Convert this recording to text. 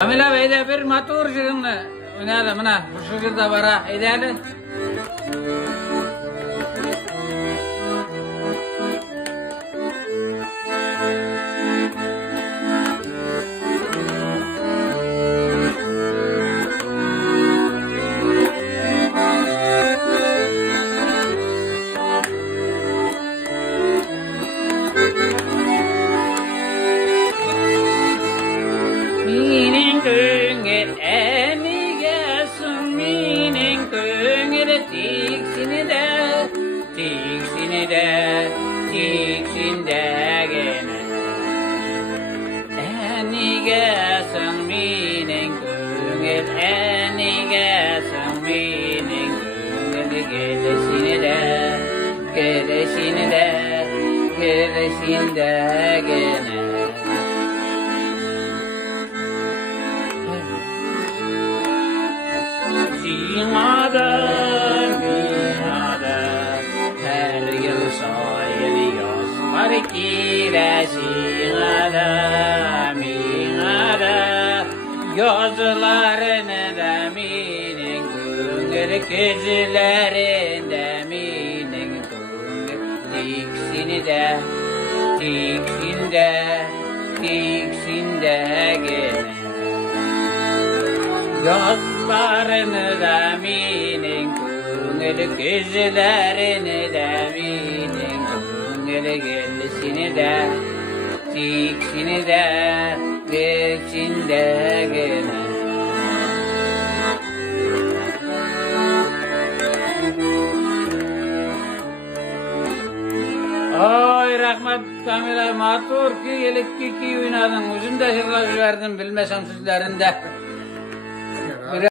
Kamila beyde bir matur jığınlı oynadı mına şu yılda bara edeli. Gözlerine de minin güngör, gözlerine minin güngör. Tiksini de, tiksinde gene. Gözlerine de minin güngör, gözlerine de minin güngör. Gelsini de, tiksini de, tiksinde gene. Oy rahmet Kamila matur ki yelikki ki oynadın. Uzun da yıllar verdim bilmesem sizlerinde.